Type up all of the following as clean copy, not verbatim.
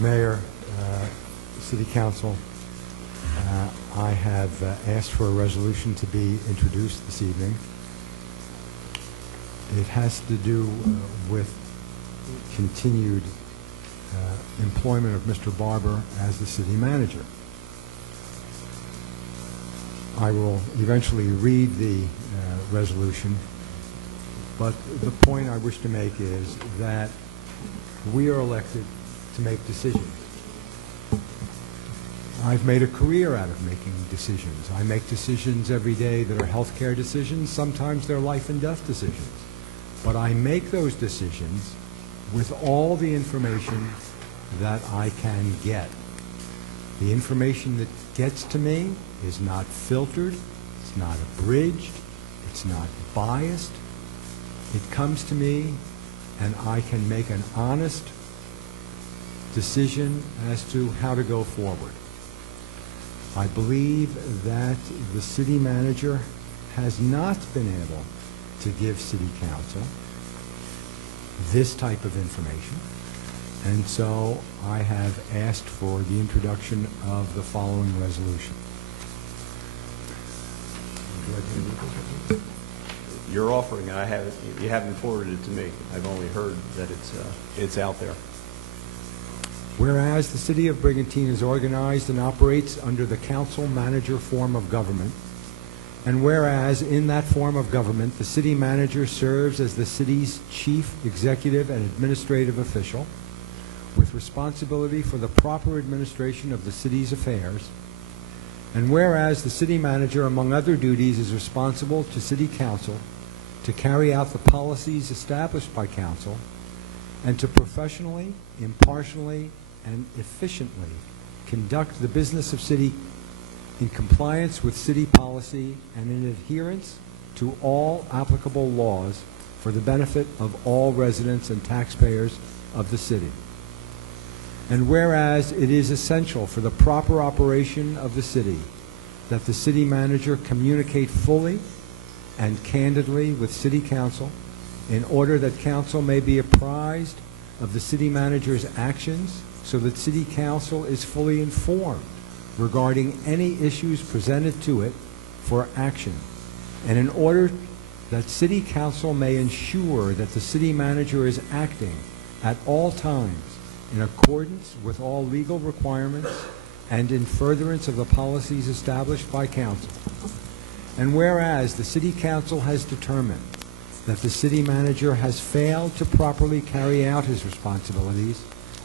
Mayor, City Council, I have asked for a resolution to be introduced this evening. It has to do with continued employment of Mr. Barber as the city manager. I will eventually read the resolution, but the point I wish to make is that we are elected to make decisions. I've made a career out of making decisions. I make decisions every day that are healthcare decisions. Sometimes they're life and death decisions. But I make those decisions with all the information that I can get. The information that gets to me is not filtered, it's not abridged, it's not biased. It comes to me and I can make an honest decision as to how to go forward. I believe that the city manager has not been able to give city council this type of information, and so I have asked for the introduction of the following resolution. You're offering it. You haven't forwarded it to me. I've only heard that it's out there. Whereas the City of Brigantine is organized and operates under the council-manager form of government, and whereas in that form of government the city manager serves as the city's chief executive and administrative official with responsibility for the proper administration of the city's affairs, and whereas the city manager, among other duties, is responsible to City Council to carry out the policies established by Council and to professionally, impartially, and efficiently conduct the business of City in compliance with City policy and in adherence to all applicable laws for the benefit of all residents and taxpayers of the City. And whereas it is essential for the proper operation of the City that the City Manager communicate fully and candidly with City Council in order that Council may be apprised of the City Manager's actions so that City Council is fully informed regarding any issues presented to it for action, and in order that City Council may ensure that the City Manager is acting at all times in accordance with all legal requirements and in furtherance of the policies established by Council. And whereas the City Council has determined that the City Manager has failed to properly carry out his responsibilities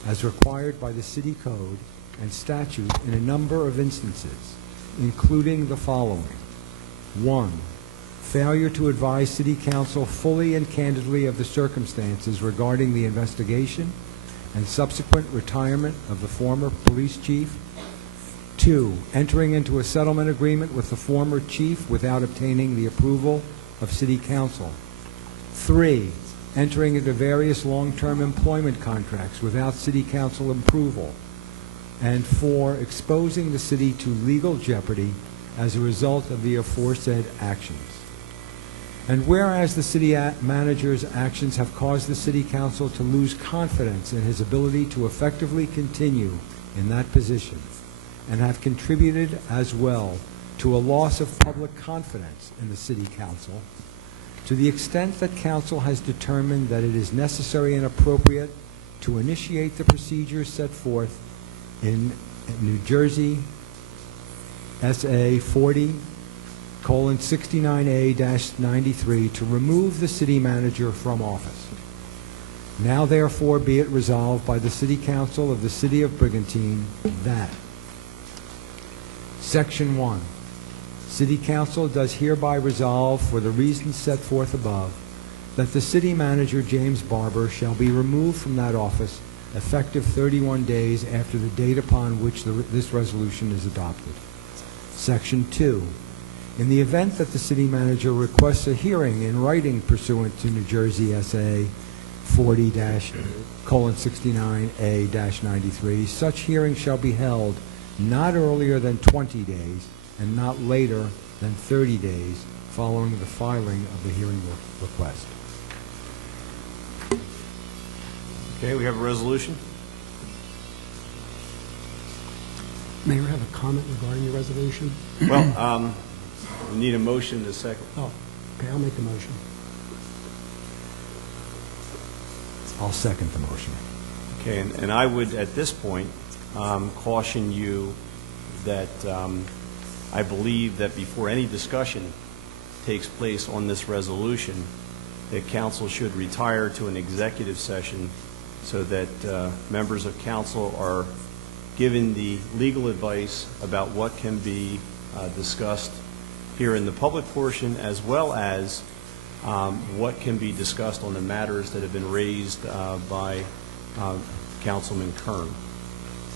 as required by the City Code and statute in a number of instances, including the following. 1. Failure to advise City Council fully and candidly of the circumstances regarding the investigation and subsequent retirement of the former police chief. 2. Entering into a settlement agreement with the former chief without obtaining the approval of City Council. 3. Entering into various long-term employment contracts without City Council approval. And 4. Exposing the city to legal jeopardy as a result of the aforesaid actions. And whereas the City Manager's actions have caused the City Council to lose confidence in his ability to effectively continue in that position, and have contributed as well to a loss of public confidence in the City Council, to the extent that Council has determined that it is necessary and appropriate to initiate the procedures set forth in New Jersey SA 40:69A-93 to remove the City Manager from office. Now therefore be it resolved by the City Council of the City of Brigantine that Section 1. City Council does hereby resolve, for the reasons set forth above, that the City Manager, James Barber, shall be removed from that office effective 31 days after the date upon which this resolution is adopted. Section 2. In the event that the City Manager requests a hearing in writing pursuant to New Jersey SA 40:69A-93, such hearing shall be held not earlier than 20 days and not later than 30 days following the filing of the hearing request. Okay, we have a resolution. Mayor, I have a comment regarding the resolution. Well, we need a motion and a second. Oh, okay, I'll make the motion. I'll second the motion. Okay, and I would, at this point, caution you that I believe that before any discussion takes place on this resolution, that council should retire to an executive session so that members of council are given the legal advice about what can be discussed here in the public portion, as well as what can be discussed on the matters that have been raised by Councilman Kern.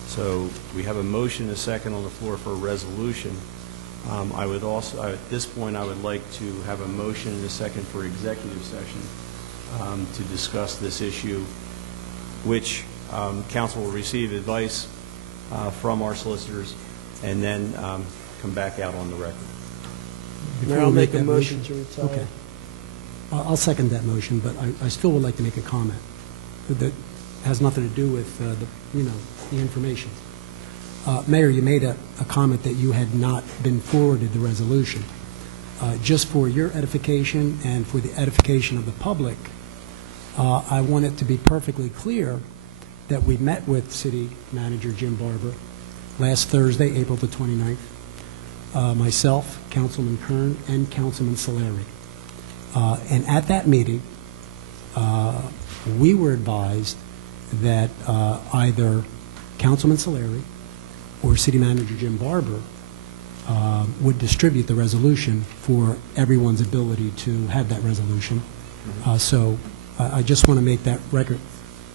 So we have a motion and a second on the floor for a resolution. I would also, at this point, I would like to have a motion and a second for executive session to discuss this issue, which council will receive advice from our solicitors and then come back out on the record. Before I'll we make a that motion to retire. Okay. I'll second that motion, but I still would like to make a comment that has nothing to do with the information. Mayor, you made a comment that you had not been forwarded the resolution. Just for your edification and for the edification of the public, I want it to be perfectly clear that we met with City Manager Jim Barber last Thursday, April the 29th, myself, Councilman Kern, and Councilman Solari. And at that meeting, we were advised that either Councilman Solari or City Manager Jim Barber would distribute the resolution for everyone's ability to have that resolution. So I just want to make that record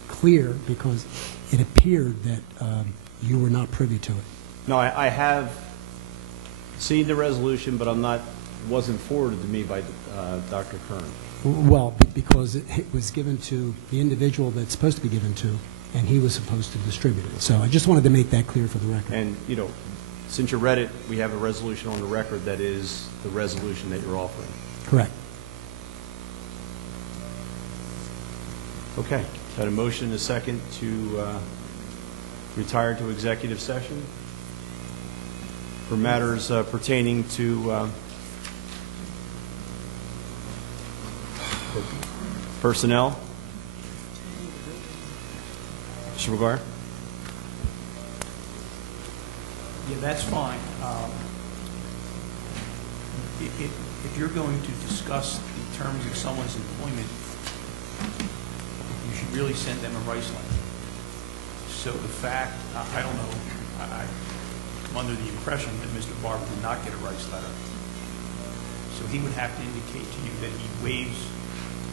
clear because it appeared that you were not privy to it. No, I have seen the resolution, but wasn't forwarded to me by Dr. Kern. Well, because it was given to the individual that's supposed to be given to, and he was supposed to distribute it. So I just wanted to make that clear for the record. And, since you read it, we have a resolution on the record that is the resolution that you're offering. Correct. Okay. Got a motion and a second to retire to executive session for matters pertaining to personnel. Mr. McGuire? Yeah, that's fine. If you're going to discuss the terms of someone's employment, you should really send them a rights letter. So the fact, I don't know, I'm under the impression that Mr. Barber did not get a rights letter. So he would have to indicate to you that he waives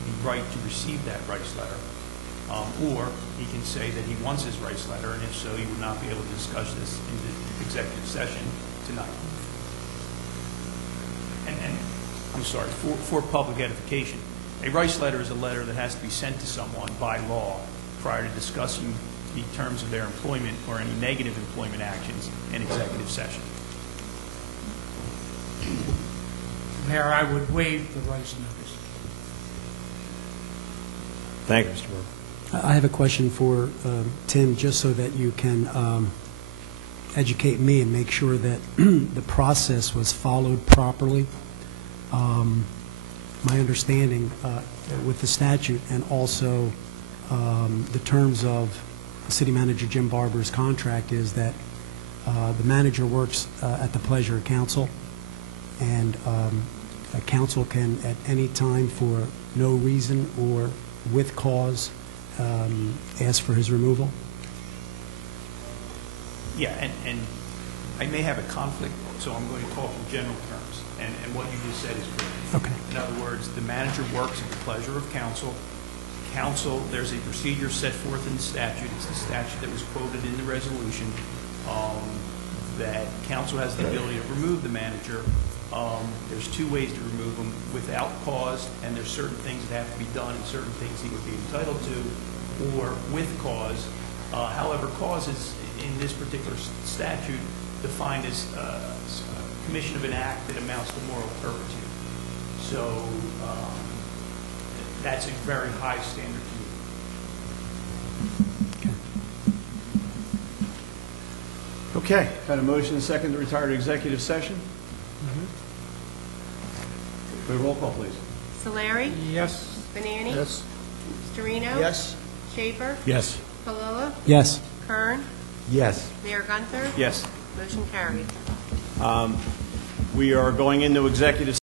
the right to receive that rights letter. Or he can say that he wants his rights letter, and if so, he would not be able to discuss this in the executive session tonight. And I'm sorry, for public edification, a rights letter is a letter that has to be sent to someone by law prior to discussing the terms of their employment or any negative employment actions in executive session. Mayor, I would waive the rights notice. Thank you, Mr. Barber. I have a question for Tim, just so that you can educate me and make sure that the process was followed properly. My understanding with the statute and also the terms of City Manager Jim Barber's contract is that the manager works at the pleasure of council, and council can at any time for no reason or with cause ask for his removal? Yeah, and I may have a conflict, so I'm going to talk in general terms, and what you just said is correct. Okay. In other words, the manager works at the pleasure of council. Council, there's a procedure set forth in the statute. It's the statute that was quoted in the resolution, that council has the ability to remove the manager. There's two ways to remove him: without cause, and there's certain things that have to be done and certain things he would be entitled to, or with cause. However, cause is, in this particular statute, defined as commission of an act that amounts to moral turpitude. So that's a very high standard to meet. Okay, got a motion and a second to retire to executive session? Wait, roll call, please. Solari? Yes. Banani? Yes. Storino? Yes. Schaefer? Yes. Palula? Yes. Kern? Yes. Mayor Gunther? Yes. Motion carried. We are going into executive